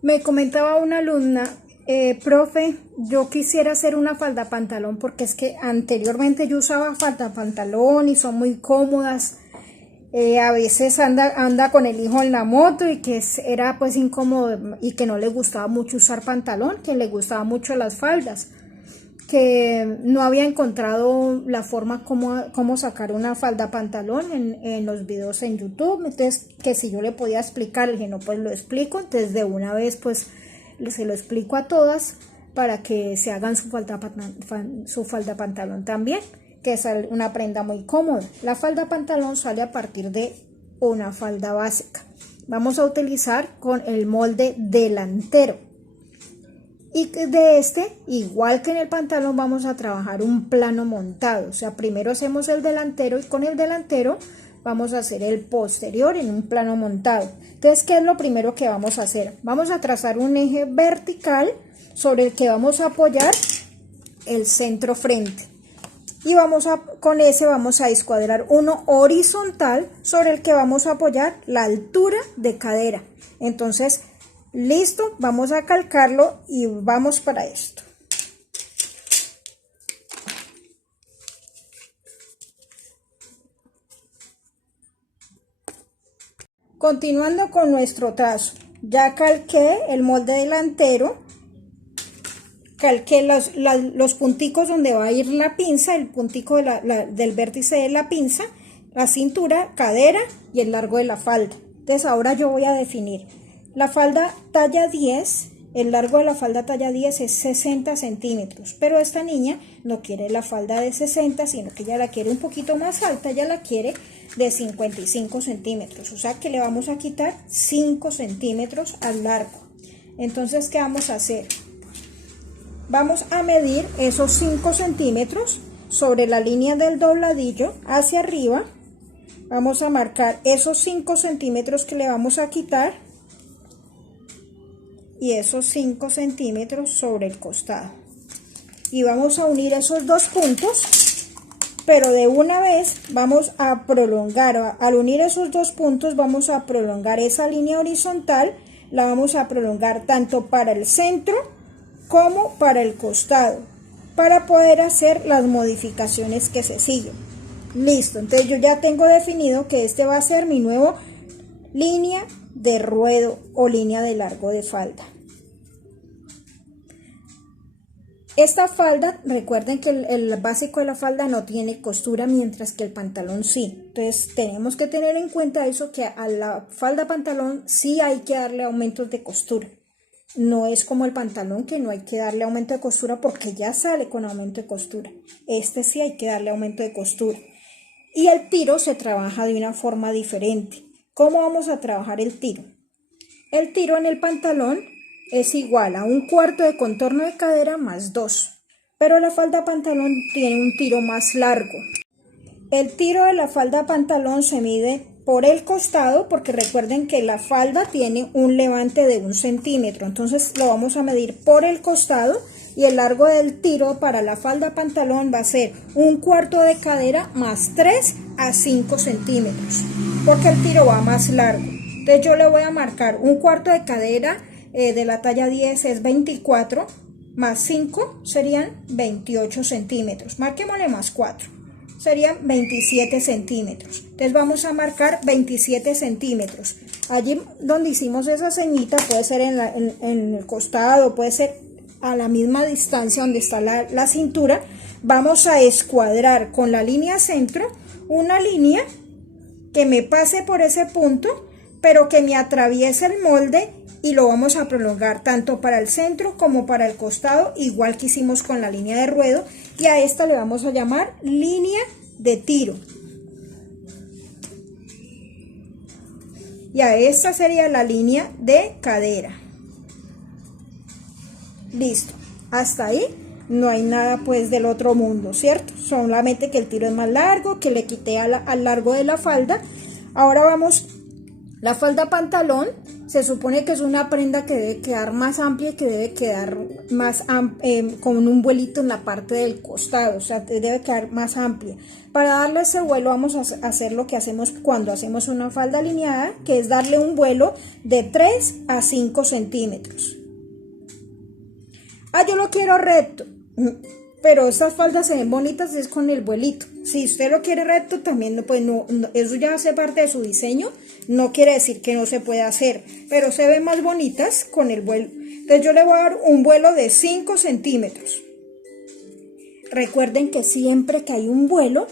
Me comentaba una alumna, profe, yo quisiera hacer una falda pantalón porque es que anteriormente yo usaba falda pantalón y son muy cómodas. A veces anda con el hijo en la moto y que era pues incómodo y que no le gustaba mucho usar pantalón, que le gustaba mucho las faldas, que no había encontrado la forma cómo sacar una falda pantalón en los videos en YouTube. Entonces, que si yo le podía explicar, le dije, no, pues lo explico. Entonces de una vez pues se lo explico a todas para que se hagan su falda pantalón también, que es una prenda muy cómoda. La falda pantalón sale a partir de una falda básica. Vamos a utilizar con el molde delantero. Y de igual que en el pantalón, vamos a trabajar un plano montado. O sea, primero hacemos el delantero y con el delantero vamos a hacer el posterior en un plano montado. Entonces, ¿qué es lo primero que vamos a hacer? Vamos a trazar un eje vertical sobre el que vamos a apoyar el centro frente. Y con ese vamos a escuadrar uno horizontal sobre el que vamos a apoyar la altura de cadera. Entonces, listo, vamos a calcarlo y vamos para esto. Continuando con nuestro trazo, ya calqué el molde delantero, calqué los punticos donde va a ir la pinza, el puntico del vértice de la pinza, la cintura, cadera y el largo de la falda. Entonces ahora yo voy a definir la falda talla 10, el largo de la falda talla 10 es 60 centímetros, pero esta niña no quiere la falda de 60, sino que ella la quiere un poquito más alta, ella la quiere de 55 centímetros, o sea que le vamos a quitar 5 centímetros al largo. Entonces, ¿qué vamos a hacer? Vamos a medir esos 5 centímetros sobre la línea del dobladillo hacia arriba. Vamos a marcar esos 5 centímetros que le vamos a quitar y esos 5 centímetros sobre el costado. Y vamos a unir esos dos puntos, pero de una vez vamos a prolongar. Al unir esos dos puntos vamos a prolongar esa línea horizontal, la vamos a prolongar tanto para el centro como para el costado, para poder hacer las modificaciones que se siguen. Listo, entonces yo ya tengo definido que este va a ser mi nuevo línea de ruedo o línea de largo de falda. Esta falda, recuerden que el básico de la falda no tiene costura, mientras que el pantalón sí. Entonces tenemos que tener en cuenta eso, que a la falda pantalón sí hay que darle aumentos de costura. No es como el pantalón, que no hay que darle aumento de costura porque ya sale con aumento de costura. Este sí hay que darle aumento de costura. Y el tiro se trabaja de una forma diferente. ¿Cómo vamos a trabajar el tiro? El tiro en el pantalón es igual a 1/4 de contorno de cadera más 2. Pero la falda pantalón tiene un tiro más largo. El tiro de la falda pantalón se mide por el costado, porque recuerden que la falda tiene un levante de 1 centímetro. Entonces lo vamos a medir por el costado. Y el largo del tiro para la falda pantalón va a ser 1/4 de cadera más 3 a 5 centímetros, porque el tiro va más largo. Entonces yo le voy a marcar 1/4 de cadera de la talla 10 es 24, más 5 serían 28 centímetros. Marquémosle más 4, serían 27 centímetros. Entonces vamos a marcar 27 centímetros. Allí donde hicimos esa ceñita, puede ser en el costado, puede ser a la misma distancia donde está la cintura. Vamos a escuadrar con la línea centro una línea que me pase por ese punto, pero que me atraviese el molde, y lo vamos a prolongar tanto para el centro como para el costado, igual que hicimos con la línea de ruedo. Y a esta le vamos a llamar línea de tiro. Y a esta sería la línea de cadera. Listo, hasta ahí no hay nada pues del otro mundo, ¿cierto? Solamente que el tiro es más largo, que le quité al largo de la falda. Ahora vamos, la falda pantalón se supone que es una prenda que debe quedar más amplia y que debe quedar más con un vuelito en la parte del costado, o sea, debe quedar más amplia. Para darle ese vuelo vamos a hacer lo que hacemos cuando hacemos una falda alineada, que es darle un vuelo de 3 a 5 centímetros. Yo lo quiero recto, pero estas faldas se ven bonitas es con el vuelito. Si usted lo quiere recto también, pues no, eso ya hace parte de su diseño, no quiere decir que no se pueda hacer, pero se ven más bonitas con el vuelo. Entonces yo le voy a dar un vuelo de 5 centímetros. Recuerden que siempre que hay un vuelo,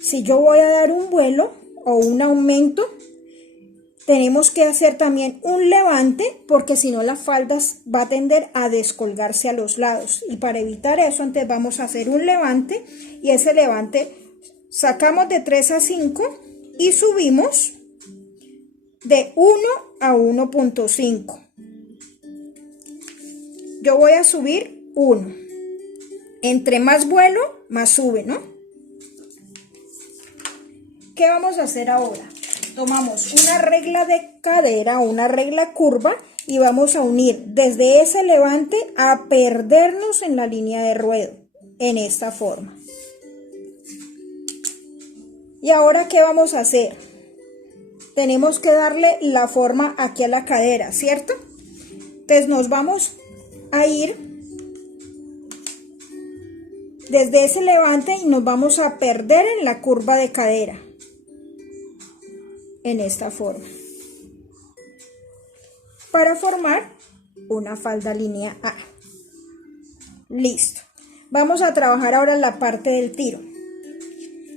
si yo voy a dar un vuelo o un aumento, tenemos que hacer también un levante, porque si no la falda va a tender a descolgarse a los lados. Y para evitar eso, entonces vamos a hacer un levante, y ese levante sacamos de 3 a 5 y subimos de 1 a 1.5. Yo voy a subir 1. Entre más vuelo, más sube, ¿no? ¿Qué vamos a hacer ahora? Tomamos una regla de cadera, una regla curva, y vamos a unir desde ese levante a perdernos en la línea de ruedo, en esta forma. Y ahora, ¿qué vamos a hacer? Tenemos que darle la forma aquí a la cadera, ¿cierto? Entonces nos vamos a ir desde ese levante y nos vamos a perder en la curva de cadera, en esta forma, para formar una falda línea A. Listo. Vamos a trabajar ahora la parte del tiro.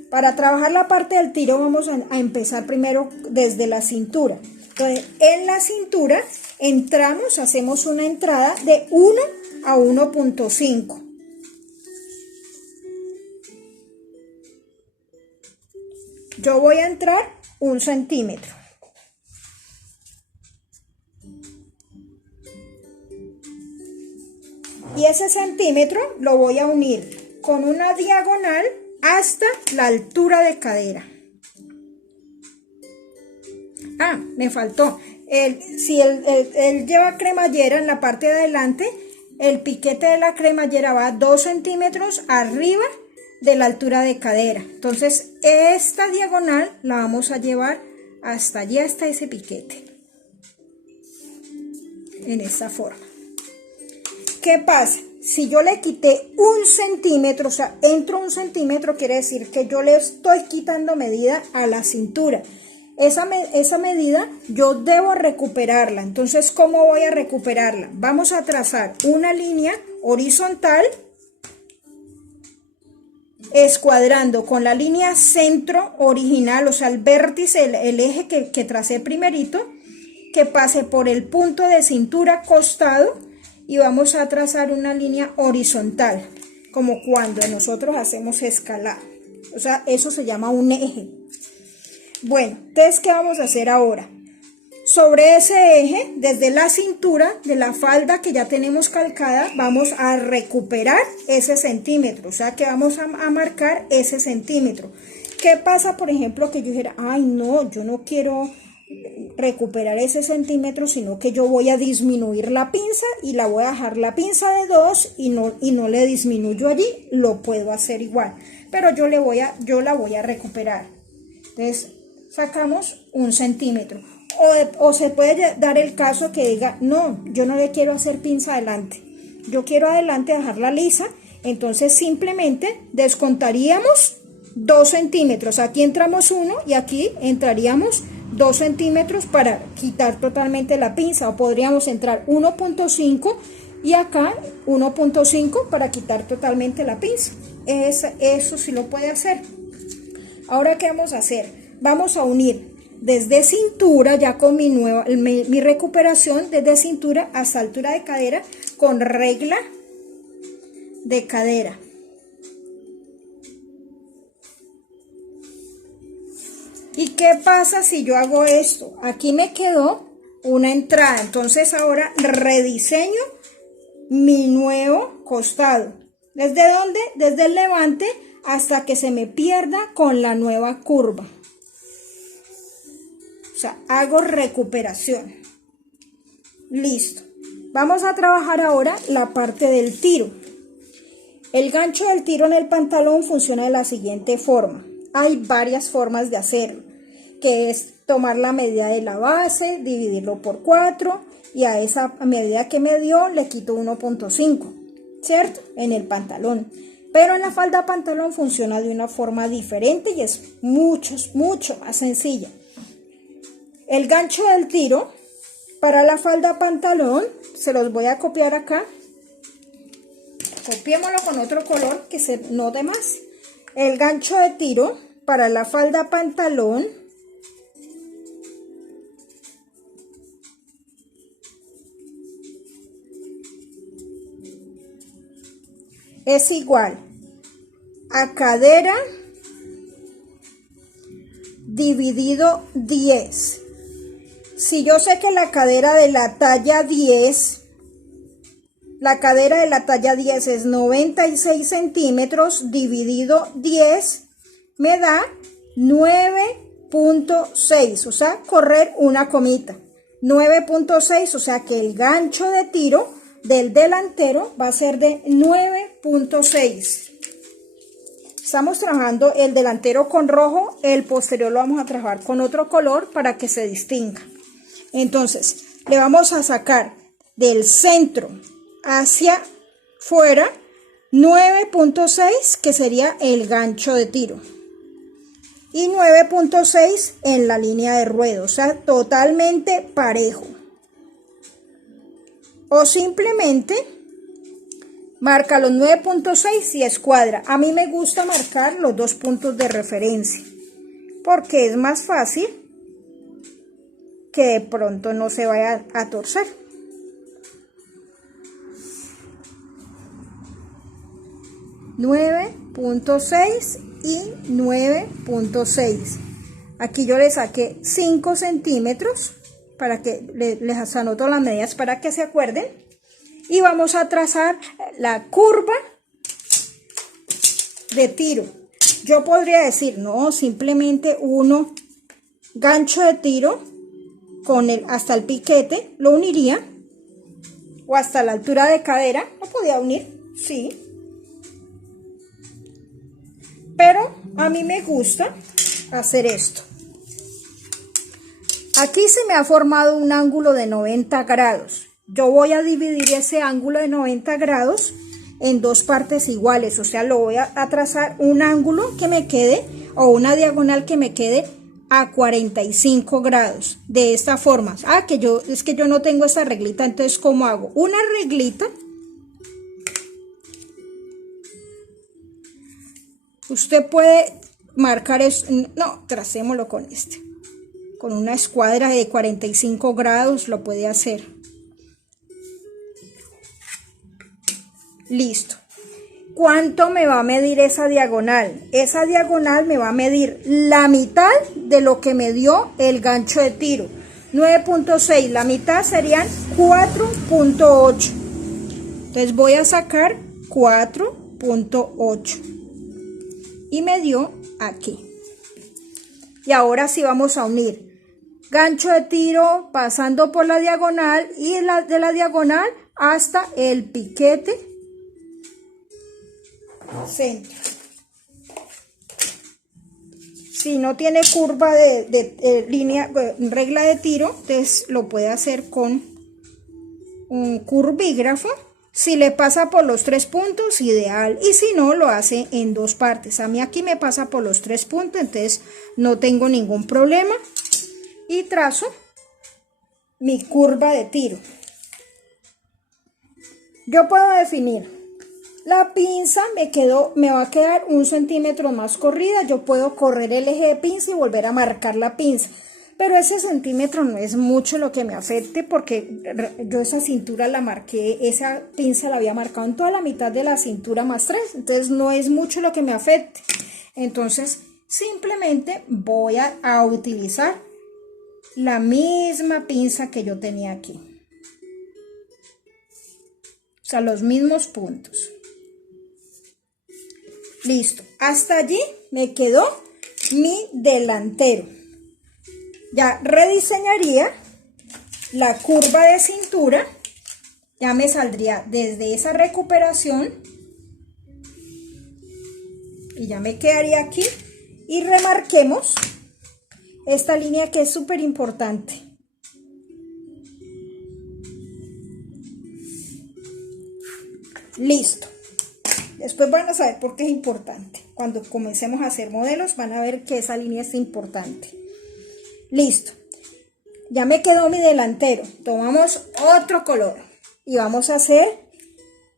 Para trabajar la parte del tiro vamos a empezar primero desde la cintura. Entonces, en la cintura entramos, hacemos una entrada de 1 a 1.5. Yo voy a entrar 1 centímetro. Y ese centímetro lo voy a unir con una diagonal hasta la altura de cadera. Me faltó. Si él lleva cremallera en la parte de adelante, el piquete de la cremallera va 2 centímetros arriba de la altura de cadera. Entonces esta diagonal la vamos a llevar hasta allí, hasta ese piquete, en esta forma. ¿Qué pasa? Si yo le quité 1 centímetro, o sea, entro 1 centímetro, quiere decir que yo le estoy quitando medida a la cintura. Esa medida yo debo recuperarla. Entonces, ¿cómo voy a recuperarla? Vamos a trazar una línea horizontal, escuadrando con la línea centro original, o sea, el vértice, el eje que tracé primerito, que pase por el punto de cintura costado, y vamos a trazar una línea horizontal, como cuando nosotros hacemos escalada. O sea, eso se llama un eje. Bueno, entonces, ¿qué vamos a hacer ahora? Sobre ese eje, desde la cintura de la falda que ya tenemos calcada, vamos a recuperar ese centímetro, o sea que vamos a marcar ese centímetro. ¿Qué pasa, por ejemplo, que yo dijera, ay no, yo no quiero recuperar ese centímetro, sino que yo voy a disminuir la pinza y la voy a dejar la pinza de 2 y no le disminuyo allí? Lo puedo hacer igual, pero yo la voy a recuperar. Entonces sacamos 1 centímetro. O se puede dar el caso que diga, no, yo no le quiero hacer pinza adelante, yo quiero adelante dejarla lisa. Entonces simplemente descontaríamos 2 centímetros. Aquí entramos 1 y aquí entraríamos 2 centímetros para quitar totalmente la pinza. O podríamos entrar 1.5 y acá 1.5 para quitar totalmente la pinza. Eso sí lo puede hacer. Ahora, ¿qué vamos a hacer? Vamos a unir desde cintura, ya con mi recuperación, desde cintura hasta altura de cadera, con regla de cadera. ¿Y qué pasa si yo hago esto? Aquí me quedó una entrada, entonces ahora rediseño mi nuevo costado. ¿Desde dónde? Desde el levante hasta que se me pierda con la nueva curva. O sea, hago recuperación. Listo. Vamos a trabajar ahora la parte del tiro. El gancho del tiro en el pantalón funciona de la siguiente forma. Hay varias formas de hacerlo, que es tomar la medida de la base, dividirlo por 4 y a esa medida que me dio le quito 1.5, ¿cierto? En el pantalón. Pero en la falda pantalón funciona de una forma diferente y es mucho más sencilla. El gancho del tiro para la falda pantalón, se los voy a copiar acá. Copiémoslo con otro color que se note más. El gancho de tiro para la falda pantalón es igual a cadera dividido 10. Si yo sé que la cadera de la talla 10, es 96 centímetros, dividido 10, me da 9.6, o sea, correr una comita. 9.6, o sea que el gancho de tiro del delantero va a ser de 9.6. Estamos trabajando el delantero con rojo, el posterior lo vamos a trabajar con otro color para que se distinga. Entonces, le vamos a sacar del centro hacia fuera 9.6, que sería el gancho de tiro, y 9.6 en la línea de ruedo, o sea, totalmente parejo. O simplemente marca los 9.6 y escuadra. A mí me gusta marcar los 2 puntos de referencia porque es más fácil que de pronto no se vaya a torcer. .6 y 9.6. Aquí yo le saqué 5 centímetros para que les anoto las medidas para que se acuerden. Y vamos a trazar la curva de tiro. Yo podría decir, no, simplemente uno gancho de tiro con hasta el piquete, lo uniría, o hasta la altura de cadera, lo podía unir, sí. Pero a mí me gusta hacer esto. Aquí se me ha formado un ángulo de 90 grados. Yo voy a dividir ese ángulo de 90 grados en 2 partes iguales. O sea, lo voy a trazar un ángulo que me quede, o una diagonal que me quede a 45 grados. De esta forma. Es que yo no tengo esta reglita, entonces ¿cómo hago? Una reglita. Usted puede marcar eso, no, tracémoslo con este. Con una escuadra de 45 grados lo puede hacer. Listo. ¿Cuánto me va a medir esa diagonal? Esa diagonal me va a medir la mitad de lo que me dio el gancho de tiro. 9.6, la mitad serían 4.8. Entonces voy a sacar 4.8. Y me dio aquí. Y ahora sí vamos a unir gancho de tiro pasando por la diagonal y de la diagonal hasta el piquete centro. Si no tiene curva de línea, regla de tiro, entonces lo puede hacer con un curvígrafo. Si le pasa por los 3 puntos, ideal, y si no, lo hace en 2 partes. A mí aquí me pasa por los 3 puntos, entonces no tengo ningún problema. Y trazo mi curva de tiro. Yo puedo definir, la pinza me va a quedar 1 centímetro más corrida. Yo puedo correr el eje de pinza y volver a marcar la pinza. Pero ese centímetro no es mucho lo que me afecte, porque yo esa cintura la marqué, esa pinza la había marcado en toda la mitad de la cintura más 3, entonces no es mucho lo que me afecte. Entonces simplemente voy a utilizar la misma pinza que yo tenía aquí, o sea, los mismos puntos. Listo, hasta allí me quedó mi delantero. Ya rediseñaría la curva de cintura, ya me saldría desde esa recuperación y ya me quedaría aquí, y remarquemos esta línea que es súper importante. Listo. Después van a saber por qué es importante. Cuando comencemos a hacer modelos van a ver que esa línea es importante. Listo. Ya me quedó mi delantero. Tomamos otro color y vamos a hacer,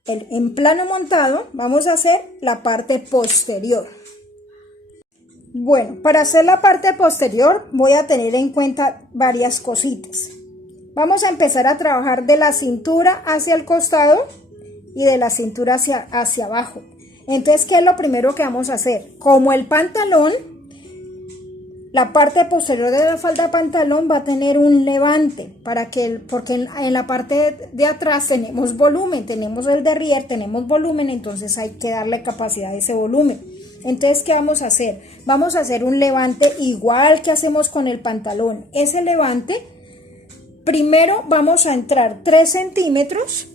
en plano montado, vamos a hacer la parte posterior. Bueno, para hacer la parte posterior voy a tener en cuenta varias cositas. Vamos a empezar a trabajar de la cintura hacia el costado y de la cintura hacia abajo. Entonces, ¿qué es lo primero que vamos a hacer? Como el pantalón, la parte posterior de la falda pantalón va a tener un levante, porque en la parte de atrás tenemos volumen, tenemos el derrier, tenemos volumen, entonces hay que darle capacidad a ese volumen. Entonces, ¿qué vamos a hacer? Vamos a hacer un levante igual que hacemos con el pantalón. Ese levante, primero vamos a entrar 3 centímetros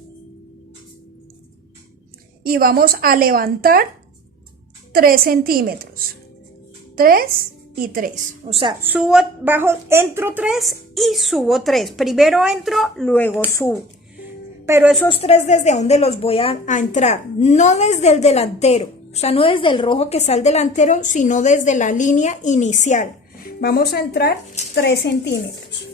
y vamos a levantar 3 centímetros, 3 y 3, o sea, subo, bajo, entro 3 y subo 3, primero entro, luego subo, pero esos 3 desde dónde los voy a entrar, no desde el delantero, o sea, no desde el rojo que está el delantero, sino desde la línea inicial, vamos a entrar 3 centímetros.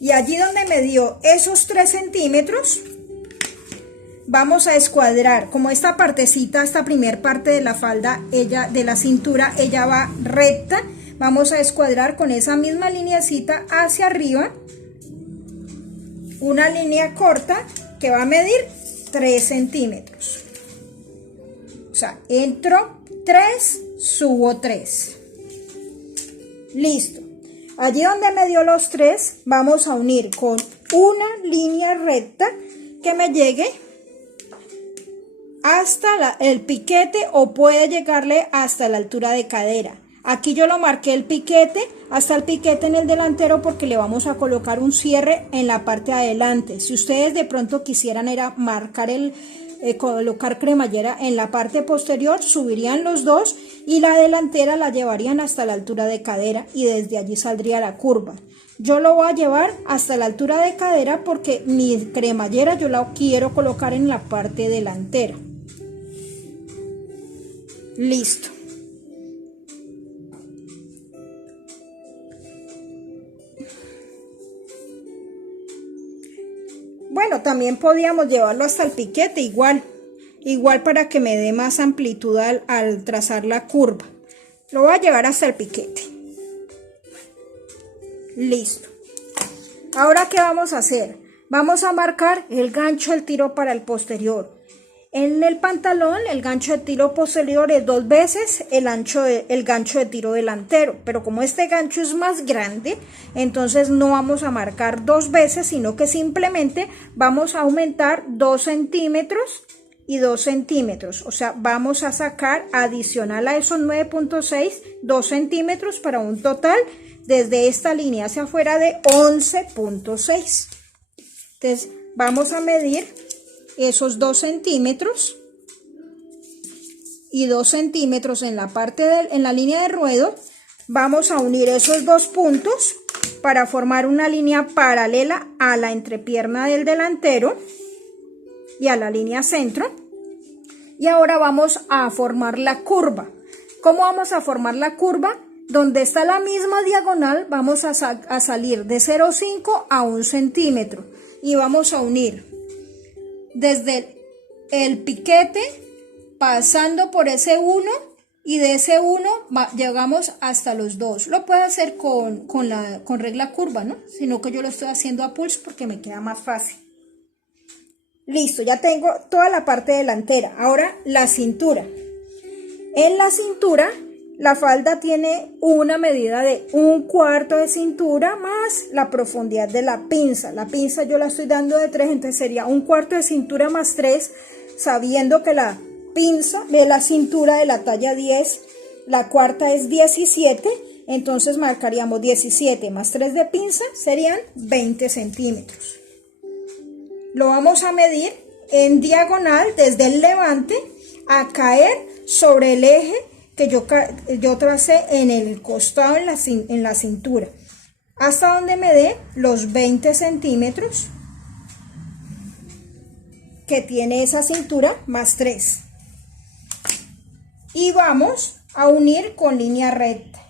Y allí donde me dio esos 3 centímetros, vamos a escuadrar, como esta partecita, esta primer parte de la falda, de la cintura, ella va recta, vamos a escuadrar con esa misma lineacita hacia arriba, una línea corta que va a medir 3 centímetros. O sea, entro 3, subo 3. Listo. Allí donde me dio los 3, vamos a unir con una línea recta que me llegue hasta el piquete, o puede llegarle hasta la altura de cadera. Aquí yo lo marqué el piquete, hasta el piquete en el delantero, porque le vamos a colocar un cierre en la parte de adelante. Si ustedes de pronto quisieran era marcar colocar cremallera en la parte posterior, subirían los dos y la delantera la llevarían hasta la altura de cadera y desde allí saldría la curva. Yo lo voy a llevar hasta la altura de cadera porque mi cremallera yo la quiero colocar en la parte delantera. Listo. Bueno, también podíamos llevarlo hasta el piquete, igual para que me dé más amplitud al trazar la curva. Lo voy a llevar hasta el piquete. Listo. Ahora, ¿qué vamos a hacer? Vamos a marcar el gancho del tiro para el posterior. En el pantalón, el gancho de tiro posterior es 2 veces el gancho de tiro delantero, pero como este gancho es más grande, entonces no vamos a marcar 2 veces, sino que simplemente vamos a aumentar 2 centímetros y 2 centímetros, o sea, vamos a sacar adicional a esos 9.6, 2 centímetros para un total desde esta línea hacia afuera de 11.6. Entonces, vamos a medir esos 2 centímetros y 2 centímetros en la parte en la línea de ruedo. Vamos a unir esos 2 puntos para formar una línea paralela a la entrepierna del delantero y a la línea centro. Y ahora vamos a formar la curva. ¿Cómo vamos a formar la curva? Donde está la misma diagonal vamos a salir de 0,5 a 1 centímetro y vamos a unir desde el piquete pasando por ese 1 y de ese 1 llegamos hasta los 2. Lo puedo hacer con regla curva, ¿no? Sino que yo lo estoy haciendo a pulso porque me queda más fácil. Listo, ya tengo toda la parte delantera. Ahora la cintura. En la cintura la falda tiene una medida de 1/4 de cintura más la profundidad de la pinza. La pinza yo la estoy dando de 3, entonces sería 1/4 de cintura más 3, sabiendo que la pinza de la cintura de la talla 10, la cuarta es 17, Entonces marcaríamos 17 más 3 de pinza, serían 20 centímetros. Lo vamos a medir en diagonal desde el levante a caer sobre el eje que yo tracé en el costado, en la cintura, hasta donde me dé los 20 centímetros que tiene esa cintura más 3. Y vamos a unir con línea recta.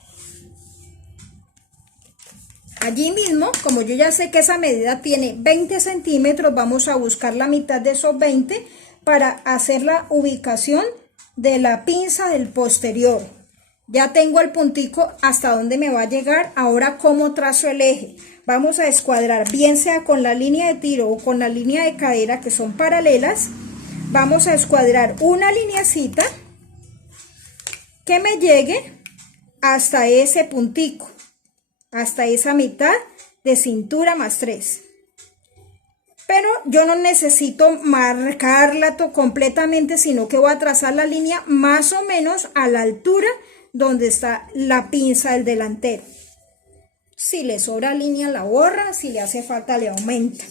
Allí mismo, como yo ya sé que esa medida tiene 20 centímetros, vamos a buscar la mitad de esos 20 para hacer la ubicación de la pinza del posterior. Ya tengo el puntico hasta donde me va a llegar. Ahora, ¿cómo trazo el eje? Vamos a escuadrar, bien sea con la línea de tiro o con la línea de cadera, que son paralelas. Vamos a escuadrar una lineacita que me llegue hasta ese puntico, hasta esa mitad de cintura más 3. Pero yo no necesito marcarla completamente, sino que voy a trazar la línea más o menos a la altura donde está la pinza del delantero. Si le sobra línea la borra, si le hace falta le aumenta.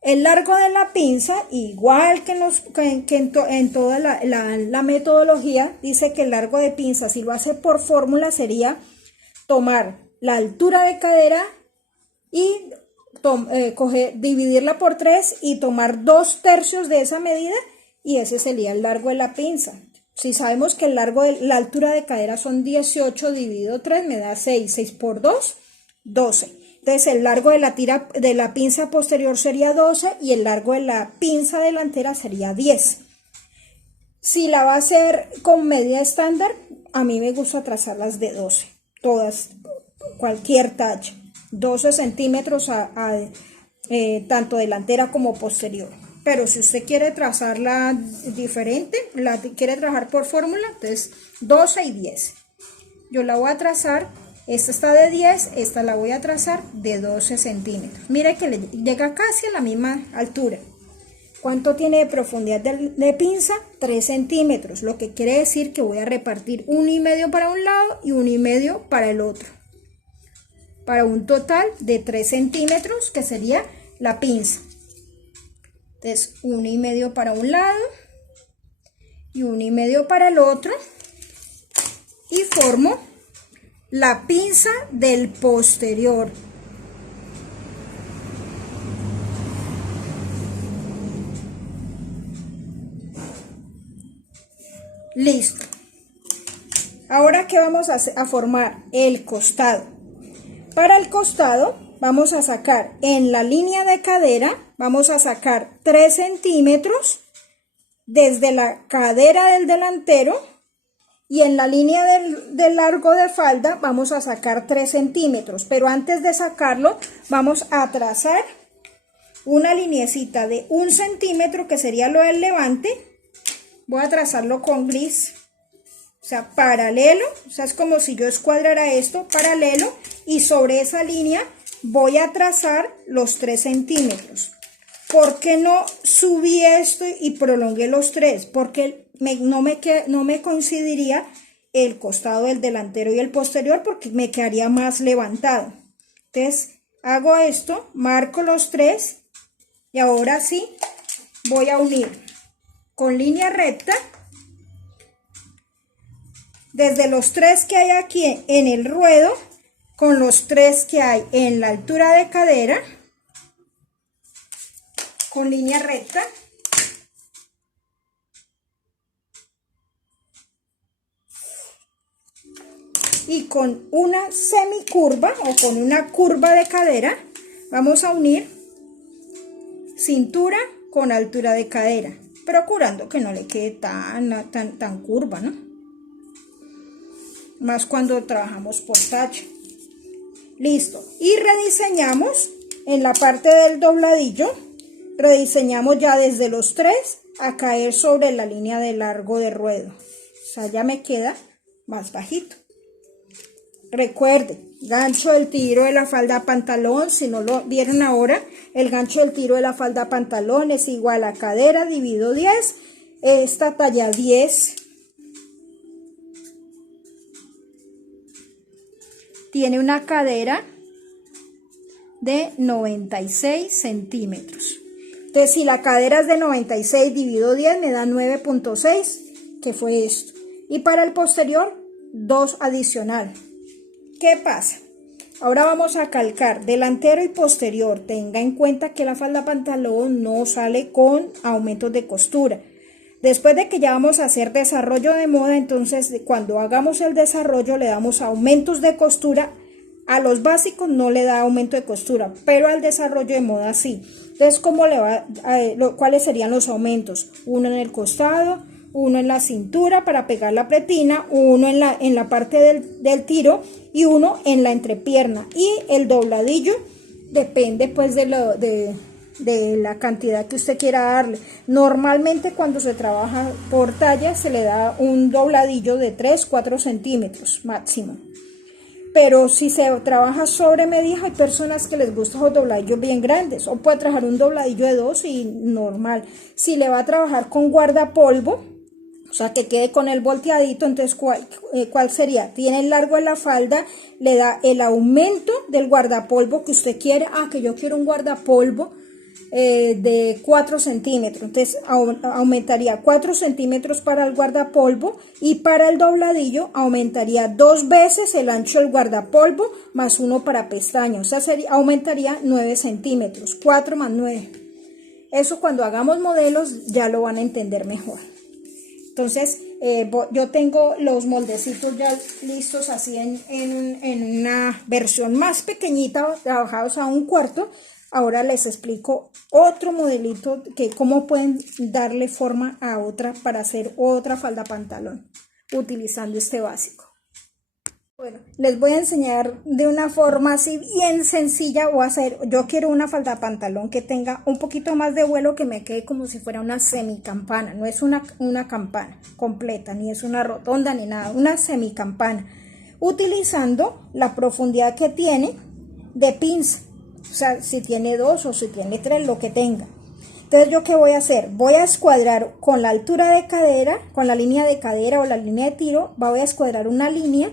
El largo de la pinza, igual que en toda la metodología, dice que el largo de pinza, si lo hace por fórmula, sería tomar la altura de cadera y dividirla por 3 y tomar 2/3 de esa medida, y ese sería el largo de la pinza. Si sabemos que la altura de cadera son 18 dividido 3, me da 6, 6 por 2, 12. Entonces el largo de la pinza posterior sería 12 y el largo de la pinza delantera sería 10. Si la va a hacer con medida estándar, a mí me gusta trazarlas de 12, todas, cualquier talla, 12 centímetros tanto delantera como posterior. Pero si usted quiere trazarla diferente, la quiere trabajar por fórmula, entonces 12 y 10. Yo la voy a trazar, esta está de 10, esta la voy a trazar de 12 centímetros. Mire que le llega casi a la misma altura. ¿Cuánto tiene de profundidad de pinza? 3 centímetros, lo que quiere decir que voy a repartir 1,5 para un lado y 1,5 para el otro, para un total de 3 centímetros, que sería la pinza. Entonces 1,5 para un lado y 1,5 para el otro, y formo la pinza del posterior. Listo. Ahora, ¿qué vamos a formar? El costado. Para el costado vamos a sacar en la línea de cadera, vamos a sacar 3 centímetros desde la cadera del delantero, y en la línea del largo de falda vamos a sacar 3 centímetros. Pero antes de sacarlo, vamos a trazar una lineecita de 1 centímetro, que sería lo del levante. Voy a trazarlo con gris, o sea, paralelo, o sea, es como si yo escuadrara esto paralelo, y sobre esa línea voy a trazar los 3 centímetros. ¿Por qué no subí esto y prolongué los 3? Porque no me coincidiría el costado del delantero y el posterior, porque me quedaría más levantado. Entonces hago esto, marco los 3, y ahora sí voy a unir con línea recta desde los 3 que hay aquí en el ruedo con los 3 que hay en la altura de cadera, con línea recta. Y con una semicurva o con una curva de cadera vamos a unir cintura con altura de cadera, procurando que no le quede tan curva, ¿no? Más cuando trabajamos por tacha. Listo. Y rediseñamos en la parte del dobladillo, rediseñamos ya desde los 3 a caer sobre la línea de largo de ruedo. O sea, ya me queda más bajito. Recuerde, gancho del tiro de la falda pantalón, si no lo vieron ahora, el gancho del tiro de la falda pantalón es igual a cadera dividido 10, esta talla 10, tiene una cadera de 96 centímetros. Entonces, si la cadera es de 96 dividido 10 me da 9.6, que fue esto. Y para el posterior, 2 adicional. ¿Qué pasa? Ahora vamos a calcar delantero y posterior. Tenga en cuenta que la falda pantalón no sale con aumentos de costura. Después de que ya vamos a hacer desarrollo de moda, entonces cuando hagamos el desarrollo le damos aumentos de costura. A los básicos no le da aumento de costura, pero al desarrollo de moda sí. Entonces, ¿cuáles serían los aumentos? Uno en el costado, uno en la cintura para pegar la pretina, uno en la parte del tiro y uno en la entrepierna. Y el dobladillo depende pues de la cantidad que usted quiera darle. Normalmente cuando se trabaja por talla se le da un dobladillo de 3-4 centímetros máximo. Pero si se trabaja sobre medida, hay personas que les gustan los dobladillos bien grandes, o puede trabajar un dobladillo de 2 y normal. Si le va a trabajar con guardapolvo, o sea que quede con el volteadito, entonces ¿cuál sería? Tiene el largo de la falda, le da el aumento del guardapolvo que usted quiere. Que yo quiero un guardapolvo de 4 centímetros, entonces aumentaría 4 centímetros para el guardapolvo, y para el dobladillo aumentaría 2 veces el ancho del guardapolvo más 1 para pestañas, o sea aumentaría 9 centímetros, 4 más 9. Eso cuando hagamos modelos ya lo van a entender mejor. Entonces yo tengo los moldecitos ya listos así en una versión más pequeñita, trabajados a 1/4. Ahora les explico otro modelito que cómo pueden darle forma a otra para hacer otra falda pantalón utilizando este básico. Bueno, les voy a enseñar de una forma así bien sencilla. Yo quiero una falda pantalón que tenga un poquito más de vuelo, que me quede como si fuera una semicampana. No es una campana completa, ni es una rotonda, ni nada, una semicampana. Utilizando la profundidad que tiene de pinza. O sea, si tiene 2 o si tiene 3, lo que tenga. Entonces, ¿yo qué voy a hacer? Voy a escuadrar con la altura de cadera, con la línea de cadera o la línea de tiro, voy a escuadrar una línea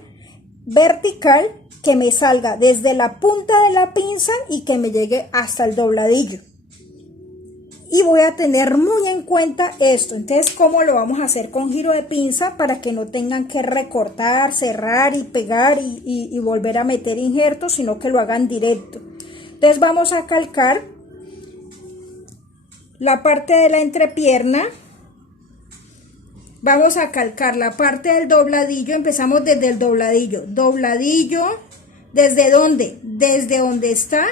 vertical que me salga desde la punta de la pinza y que me llegue hasta el dobladillo. Y voy a tener muy en cuenta esto. Entonces, ¿cómo lo vamos a hacer con giro de pinza para que no tengan que recortar, cerrar y pegar y volver a meter injertos, sino que lo hagan directo? Entonces vamos a calcar la parte de la entrepierna, vamos a calcar la parte del dobladillo. Empezamos desde el dobladillo, ¿desde dónde? Desde donde está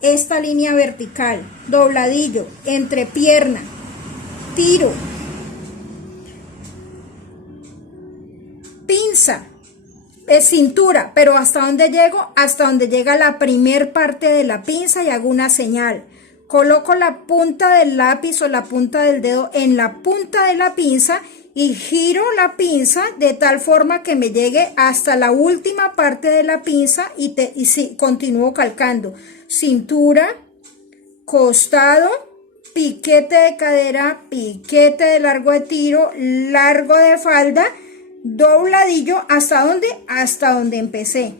esta línea vertical, dobladillo, entrepierna, tiro, pinza, cintura, pero ¿hasta dónde llego? Hasta donde llega la primer parte de la pinza y hago una señal. Coloco la punta del lápiz o la punta del dedo en la punta de la pinza y giro la pinza de tal forma que me llegue hasta la última parte de la pinza y continúo calcando. Cintura, costado, piquete de cadera, piquete de largo de tiro, largo de falda, dobladillo. ¿Hasta dónde? Hasta donde empecé,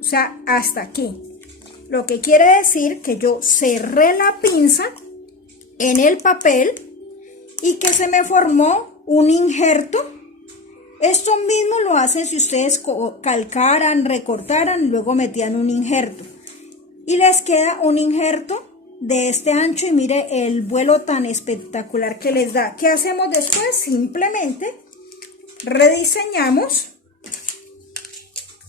o sea, hasta aquí. Lo que quiere decir que yo cerré la pinza en el papel y que se me formó un injerto. Esto mismo lo hacen si ustedes calcaran, recortaran, luego metían un injerto y les queda un injerto de este ancho. Y mire el vuelo tan espectacular que les da. ¿Qué hacemos después? Simplemente rediseñamos,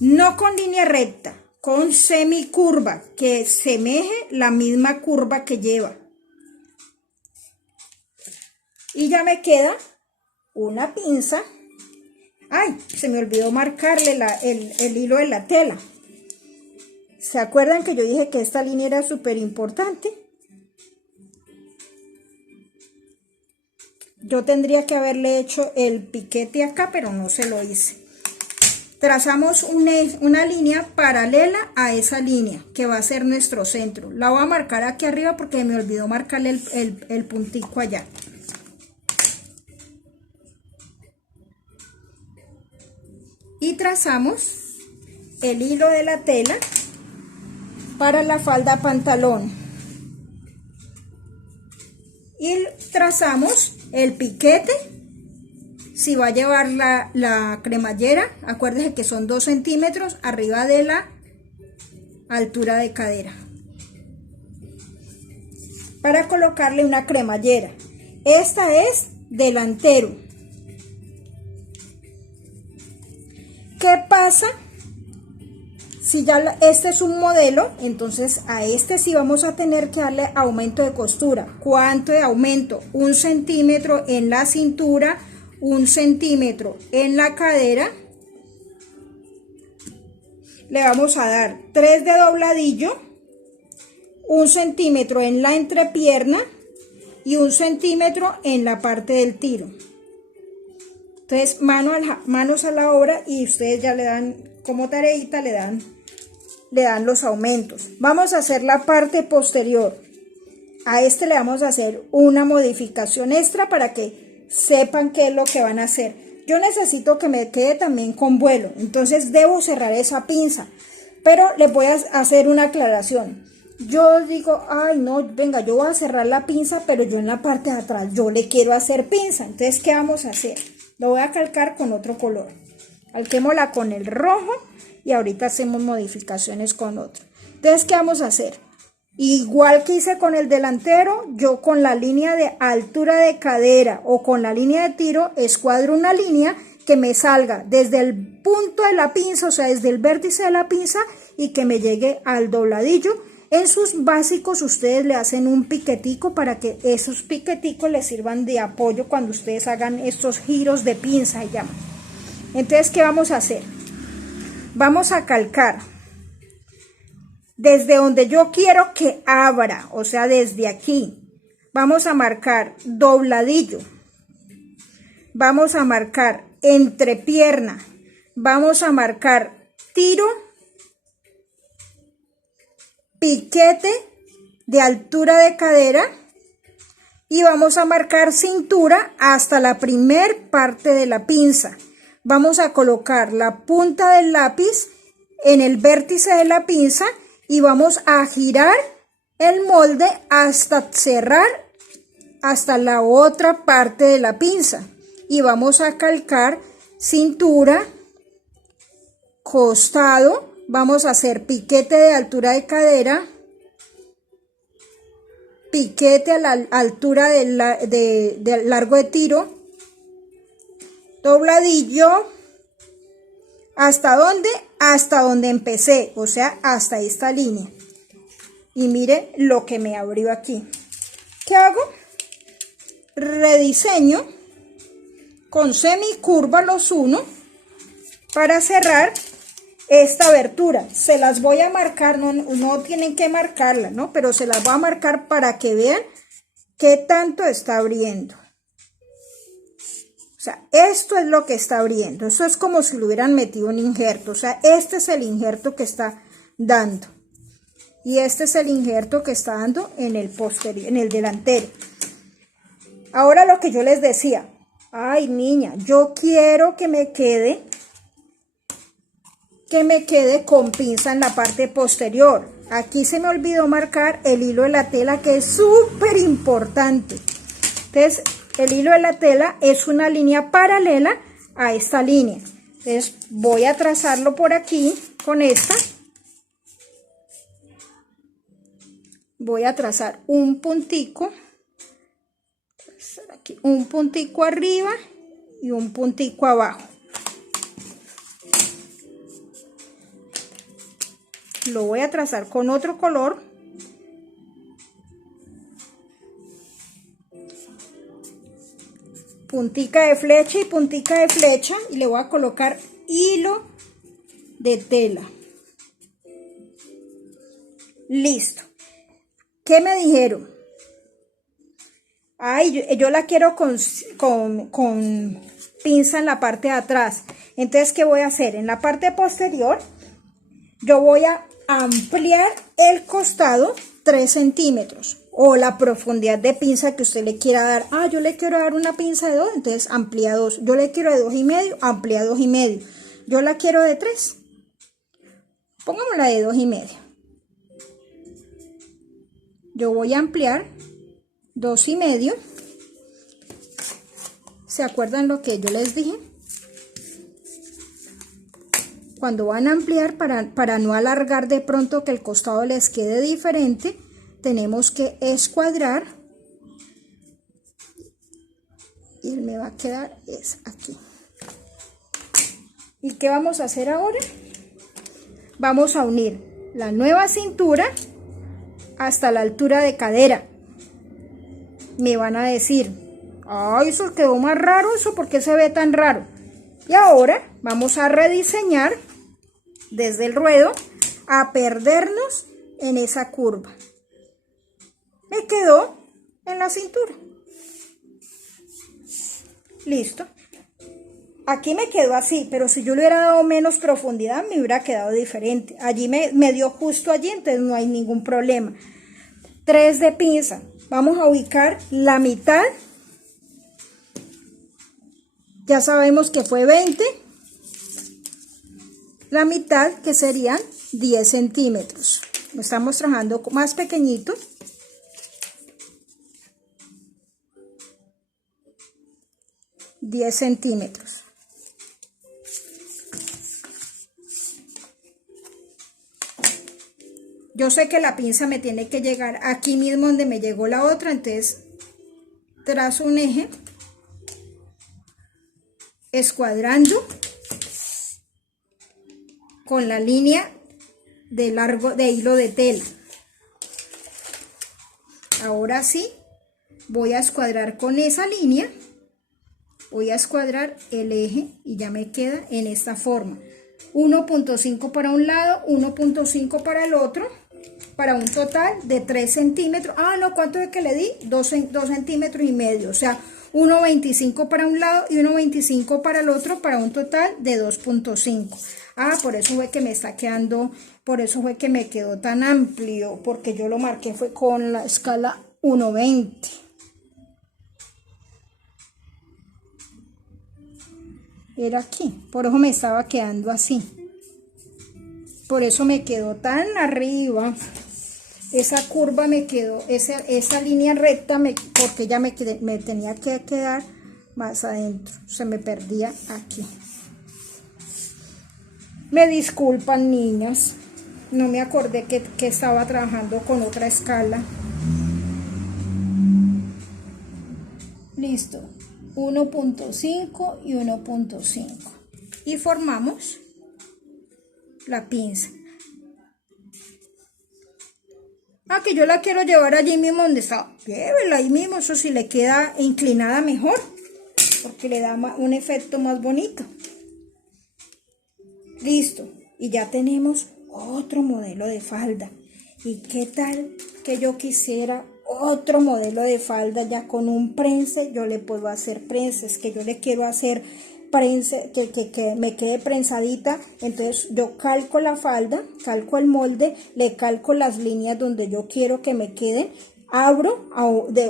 no con línea recta, con semicurva, que semeje la misma curva que lleva. Y ya me queda una pinza. Ay, se me olvidó marcarle el hilo de la tela. ¿Se acuerdan que yo dije que esta línea era súper importante? Yo tendría que haberle hecho el piquete acá, pero no se lo hice. Trazamos una línea paralela a esa línea que va a ser nuestro centro. La voy a marcar aquí arriba porque me olvidó marcarle el puntico allá. Y trazamos el hilo de la tela para la falda pantalón y trazamos el piquete. Si va a llevar la cremallera, acuérdese que son 2 centímetros arriba de la altura de cadera para colocarle una cremallera. Esta es delantero. ¿Qué pasa? Si ya este es un modelo, entonces a este sí vamos a tener que darle aumento de costura. ¿Cuánto de aumento? 1 centímetro en la cintura, 1 centímetro en la cadera. Le vamos a dar 3 de dobladillo, 1 centímetro en la entrepierna y 1 centímetro en la parte del tiro. Entonces manos a la obra y ustedes ya le dan como tareita, le dan los aumentos. Vamos a hacer la parte posterior. A este le vamos a hacer una modificación extra para que sepan qué es lo que van a hacer. Yo necesito que me quede también con vuelo, entonces debo cerrar esa pinza, pero les voy a hacer una aclaración. Yo digo, ay no, venga, yo voy a cerrar la pinza, pero yo en la parte de atrás yo le quiero hacer pinza. Entonces, ¿qué vamos a hacer? Lo voy a calcar con otro color. Calquémosla con el rojo y ahorita hacemos modificaciones con otro. Entonces, ¿qué vamos a hacer? Igual que hice con el delantero, yo con la línea de altura de cadera o con la línea de tiro, escuadro una línea que me salga desde el punto de la pinza, o sea, desde el vértice de la pinza y que me llegue al dobladillo. En sus básicos ustedes le hacen un piquetico para que esos piqueticos les sirvan de apoyo cuando ustedes hagan estos giros de pinza, se llaman. Entonces, ¿qué vamos a hacer? Vamos a calcar desde donde yo quiero que abra, o sea, desde aquí. Vamos a marcar dobladillo. Vamos a marcar entrepierna. Vamos a marcar tiro, piquete de altura de cadera y vamos a marcar cintura hasta la primer parte de la pinza. Vamos a colocar la punta del lápiz en el vértice de la pinza y vamos a girar el molde hasta cerrar hasta la otra parte de la pinza y vamos a calcar cintura, costado. Vamos a hacer piquete de altura de cadera, piquete a la altura del largo de tiro, dobladillo, ¿hasta dónde? Hasta donde empecé, o sea, hasta esta línea. Y mire lo que me abrió aquí. ¿Qué hago? Rediseño, con semicurva los uno para cerrar esta abertura. Se las voy a marcar, no tienen que marcarla, ¿no? Pero se las voy a marcar para que vean qué tanto está abriendo. O sea, esto es lo que está abriendo. Esto es como si le hubieran metido un injerto. O sea, este es el injerto que está dando. Y este es el injerto que está dando en el posterior, en el delantero. Ahora lo que yo les decía. Ay, niña, yo quiero que me quede con pinza en la parte posterior. Aquí se me olvidó marcar el hilo de la tela, que es súper importante. Entonces, el hilo de la tela es una línea paralela a esta línea. Entonces, voy a trazarlo por aquí con esta. Voy a trazar un puntico. Aquí, un puntico arriba y un puntico abajo. Lo voy a trazar con otro color. Puntica de flecha y puntica de flecha. Y le voy a colocar hilo de tela. Listo. ¿Qué me dijeron? Ay, yo la quiero con pinza en la parte de atrás. Entonces, ¿qué voy a hacer? En la parte posterior, yo voy a ampliar el costado 3 centímetros o la profundidad de pinza que usted le quiera dar. Ah, yo le quiero dar una pinza de 2, entonces amplía 2. Yo le quiero de 2,5, amplía 2,5. Yo la quiero de 3. Pongámosla de 2,5. Yo voy a ampliar 2,5. ¿Se acuerdan lo que yo les dije? Cuando van a ampliar, para no alargar de pronto que el costado les quede diferente, tenemos que escuadrar. Y me va a quedar es aquí. ¿Y qué vamos a hacer ahora? Vamos a unir la nueva cintura hasta la altura de cadera. Me van a decir, ay, eso quedó más raro, eso ¿por qué se ve tan raro? Y ahora vamos a rediseñar desde el ruedo a perdernos en esa curva. Me quedó en la cintura. Listo. Aquí me quedó así, pero si yo le hubiera dado menos profundidad me hubiera quedado diferente. Allí me dio justo allí, entonces no hay ningún problema. 3 de pinza. Vamos a ubicar la mitad. Ya sabemos que fue 20. La mitad, que serían 10 centímetros. Estamos trabajando más pequeñito. 10 centímetros. Yo sé que la pinza me tiene que llegar aquí mismo donde me llegó la otra, entonces trazo un eje, escuadrando con la línea de largo de hilo de tela. Ahora sí, voy a escuadrar con esa línea, voy a escuadrar el eje y ya me queda en esta forma. 1.5 para un lado, 1.5 para el otro, para un total de 3 centímetros. Ah, no, ¿cuánto es que le di? 2 centímetros y medio, o sea, 1.25 para un lado y 1.25 para el otro, para un total de 2.5. Ah, por eso fue que me está quedando, por eso fue que me quedó tan amplio, porque yo lo marqué fue con la escala 1.20. Era aquí, por eso me estaba quedando así. Por eso me quedó tan arriba. Esa curva me quedó, esa línea recta, porque ya me tenía que quedar más adentro. Se me perdía aquí. Me disculpan, niñas. No me acordé que estaba trabajando con otra escala. Listo. 1.5 y 1.5. Y formamos la pinza. Ah, que yo la quiero llevar allí mismo donde está. Llévela ahí mismo, eso sí le queda inclinada mejor, porque le da un efecto más bonito. Listo. Y ya tenemos otro modelo de falda. ¿Y qué tal que yo quisiera otro modelo de falda ya con un prense? Yo le puedo hacer prenses, que yo le quiero hacer prense, que me quede prensadita. Entonces yo calco la falda, calco el molde, le calco las líneas donde yo quiero que me queden, abro,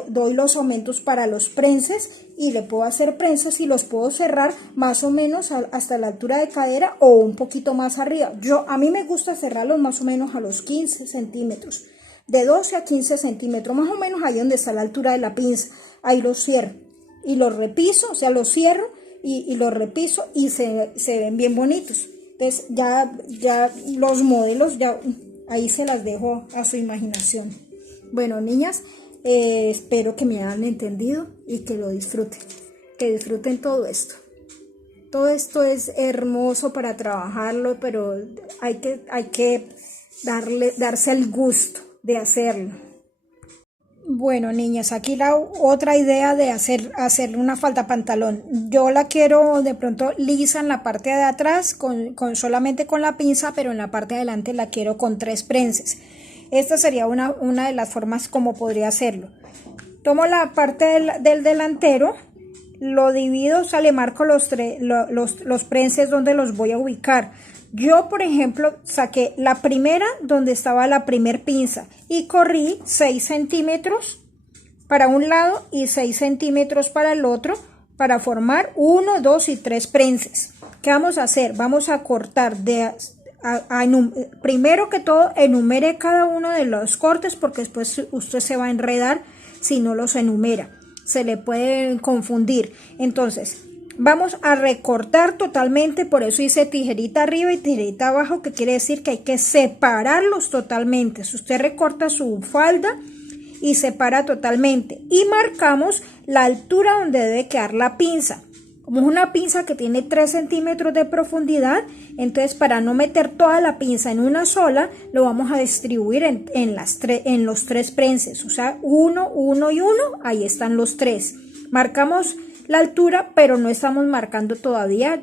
doy los aumentos para los prenses y le puedo hacer prenses y los puedo cerrar más o menos hasta la altura de cadera o un poquito más arriba. A mí me gusta cerrarlos más o menos a los 15 centímetros, de 12 a 15 centímetros, más o menos ahí donde está la altura de la pinza. Ahí los cierro y los repiso, o sea, los cierro y los repiso y se ven bien bonitos. Entonces ya los modelos, ya ahí se las dejo a su imaginación. Bueno, niñas, espero que me hayan entendido y que lo disfruten, que disfruten todo esto. Todo esto es hermoso para trabajarlo, pero hay que darse el gusto de hacerlo. Bueno, niñas, aquí la otra idea de hacer una falda pantalón. Yo la quiero de pronto lisa en la parte de atrás, solamente con la pinza, pero en la parte de adelante la quiero con 3 prenses. Esta sería una de las formas como podría hacerlo. Tomo la parte del delantero, lo divido, o sea, le marco los prenses donde los voy a ubicar. Yo, por ejemplo, saqué la primera donde estaba la primer pinza y corrí 6 centímetros para un lado y 6 centímetros para el otro para formar 1, 2 y 3 prenses. ¿Qué vamos a hacer? Vamos a cortar primero que todo enumere cada uno de los cortes, porque después usted se va a enredar si no los enumera, se le puede confundir. Entonces vamos a recortar totalmente, por eso hice tijerita arriba y tijerita abajo, que quiere decir que hay que separarlos totalmente. Si usted recorta su falda y separa totalmente, y marcamos la altura donde debe quedar la pinza. Como es una pinza que tiene 3 centímetros de profundidad, entonces para no meter toda la pinza en una sola, lo vamos a distribuir en los 3 prenses, o sea, 1, 1 y 1, ahí están los 3. Marcamos la altura, pero no estamos marcando todavía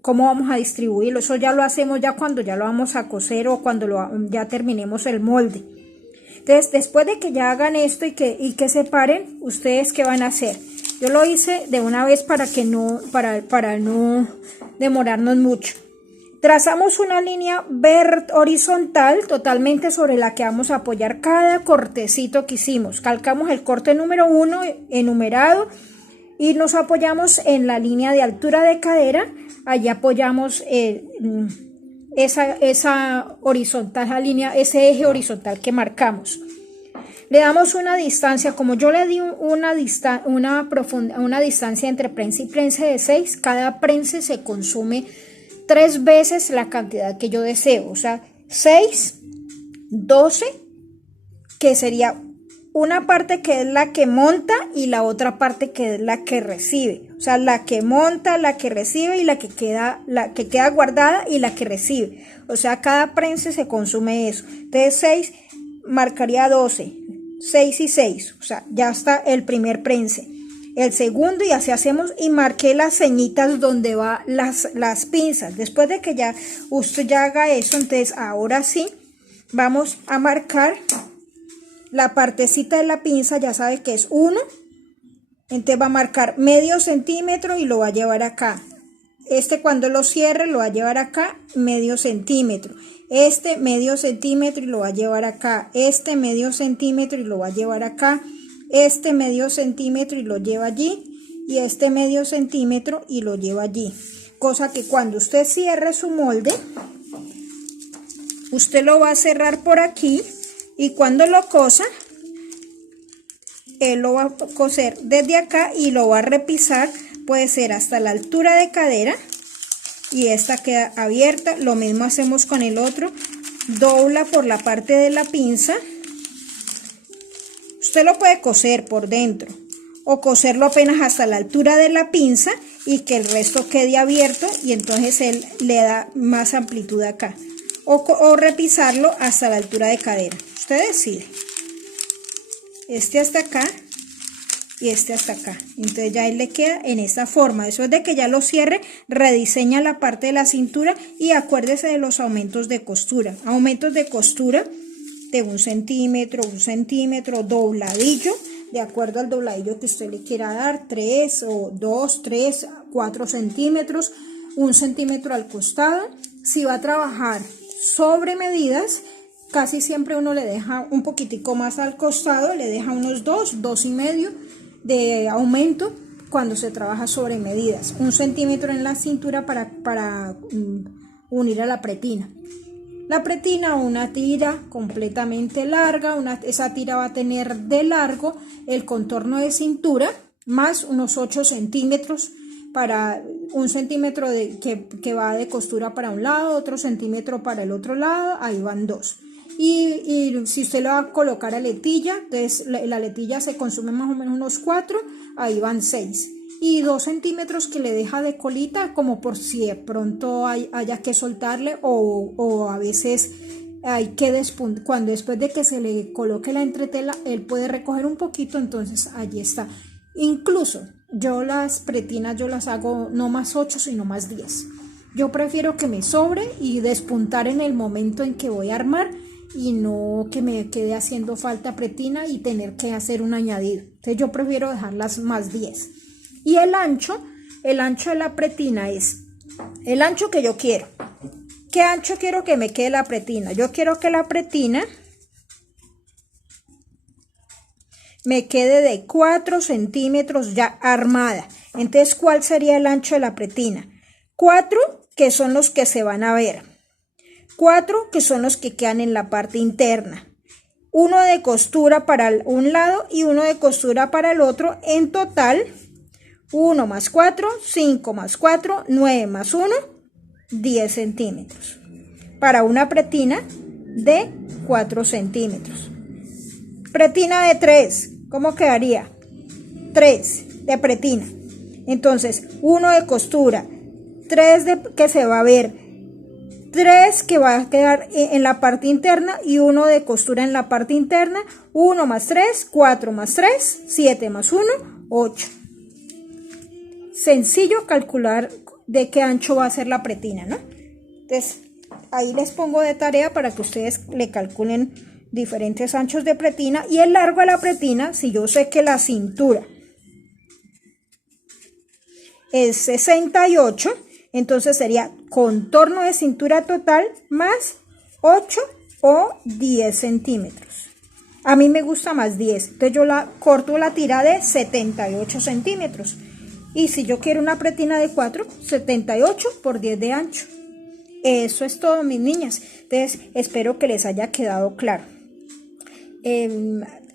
cómo vamos a distribuirlo. Eso ya lo hacemos ya cuando ya lo vamos a coser o cuando ya terminemos el molde. Entonces, después de que ya hagan esto y que separen, ¿ustedes qué van a hacer? Yo lo hice de una vez para no demorarnos mucho. Trazamos una línea horizontal totalmente sobre la que vamos a apoyar cada cortecito que hicimos. Calcamos el corte número 1 enumerado y nos apoyamos en la línea de altura de cadera. Allí apoyamos esa horizontal, esa línea, ese eje horizontal que marcamos. Le damos una distancia, como yo le di una distancia entre prensa y prensa de 6, cada prensa se consume 3 veces la cantidad que yo deseo, o sea, 6, 12, que sería una parte que es la que monta y la otra parte que es la que recibe, o sea, la que monta, la que recibe y la que queda guardada y la que recibe, o sea, cada prensa se consume eso. Entonces 6 marcaría 12, 6 y 6, o sea, ya está el primer prense. El segundo, y así hacemos, y marqué las ceñitas donde va las pinzas. Después de que ya usted ya haga eso, entonces ahora sí vamos a marcar la partecita de la pinza. Ya sabe que es 1, entonces va a marcar medio centímetro y lo va a llevar acá. Cuando lo cierre lo va a llevar acá medio centímetro, medio centímetro y lo va a llevar acá, medio centímetro y lo va a llevar acá, medio centímetro y lo lleva allí, y medio centímetro y lo lleva allí. Cosa que cuando usted cierre su molde, usted lo va a cerrar por aquí, y cuando lo cosa, él lo va a coser desde acá y lo va a repisar. Puede ser hasta la altura de cadera y esta queda abierta. Lo mismo hacemos con el otro, dobla por la parte de la pinza. Usted lo puede coser por dentro o coserlo apenas hasta la altura de la pinza y que el resto quede abierto, y entonces él le da más amplitud acá, o repisarlo hasta la altura de cadera. Usted decide, hasta acá y hasta acá. Entonces ya él le queda en esta forma. Después de que ya lo cierre, rediseña la parte de la cintura y acuérdese de los aumentos de costura. Aumentos de costura de 1 centímetro, dobladillo, de acuerdo al dobladillo que usted le quiera dar, 3 o 2, 3, 4 centímetros, 1 centímetro al costado. Si va a trabajar sobre medidas, casi siempre uno le deja un poquitico más al costado, le deja unos 2 y medio de aumento cuando se trabaja sobre medidas. 1 centímetro en la cintura para unir a la pretina. La pretina, una tira completamente larga, esa tira va a tener de largo el contorno de cintura más unos 8 centímetros, para 1 centímetro que va de costura para un lado, otro centímetro para el otro lado, ahí van 2. Y si usted le va a colocar aletilla, entonces la aletilla se consume más o menos unos 4, ahí van 6. Y 2 centímetros que le deja de colita, como por si de pronto haya que soltarle, o a veces hay que despuntar. Cuando después de que se le coloque la entretela, él puede recoger un poquito, entonces allí está. Incluso yo las pretinas yo las hago no más 8 sino más 10. Yo prefiero que me sobre y despuntar en el momento en que voy a armar, y no que me quede haciendo falta pretina y tener que hacer un añadido. Entonces yo prefiero dejarlas más 10. Y el ancho de la pretina es el ancho que yo quiero. ¿Qué ancho quiero que me quede la pretina? Yo quiero que la pretina me quede de 4 centímetros ya armada. Entonces, ¿cuál sería el ancho de la pretina? 4, que son los que se van a ver. 4 que son los que quedan en la parte interna. Uno de costura para un lado y uno de costura para el otro. En total, 1 más 4, 5 más 4, 9 más 1, 10 centímetros. Para una pretina de 4 centímetros. Pretina de 3, ¿cómo quedaría? 3 de pretina. Entonces, 1 de costura, 3 que se va a ver, 3 que va a quedar en la parte interna y 1 de costura en la parte interna. 1 más 3, 4 más 3, 7 más 1, 8. Sencillo calcular de qué ancho va a ser la pretina, ¿no? Entonces, ahí les pongo de tarea para que ustedes le calculen diferentes anchos de pretina. Y el largo de la pretina, si yo sé que la cintura es 68, entonces sería contorno de cintura total más 8 o 10 centímetros. A mí me gusta más 10, entonces yo corto la tira de 78 centímetros. Y si yo quiero una pretina de 4, 78 por 10 de ancho. Eso es todo, mis niñas. Entonces, espero que les haya quedado claro.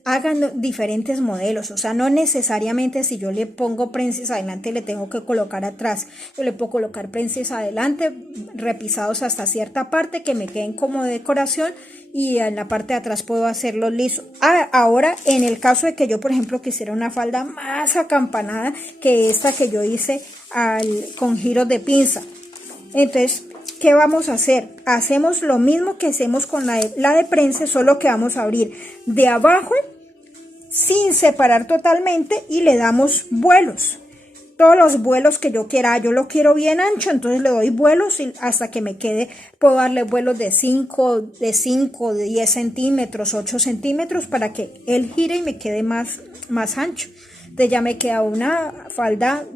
Hagan diferentes modelos, o sea, no necesariamente si yo le pongo prenses adelante le tengo que colocar atrás. Yo le puedo colocar prenses adelante, repisados hasta cierta parte que me queden como decoración, y en la parte de atrás puedo hacerlo liso. Ahora, en el caso de que yo, por ejemplo, quisiera una falda más acampanada que esta que yo hice con giros de pinza, entonces, ¿qué vamos a hacer? Hacemos lo mismo que hacemos con la de prensa, solo que vamos a abrir de abajo sin separar totalmente y le damos vuelos. Todos los vuelos que yo quiera, yo lo quiero bien ancho, entonces le doy vuelos hasta que me quede. Puedo darle vuelos de 5, de 10 centímetros, 8 centímetros para que él gire y me quede más ancho. Entonces ya me queda una falda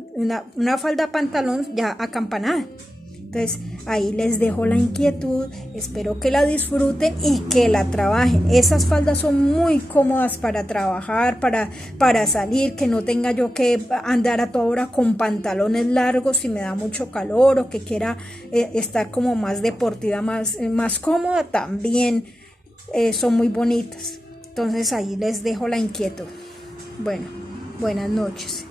pantalón ya acampanada. Entonces ahí les dejo la inquietud, espero que la disfruten y que la trabajen. Esas faldas son muy cómodas para trabajar, para salir, que no tenga yo que andar a toda hora con pantalones largos si me da mucho calor o que quiera estar como más deportiva, más cómoda, también son muy bonitas. Entonces ahí les dejo la inquietud. Bueno, buenas noches.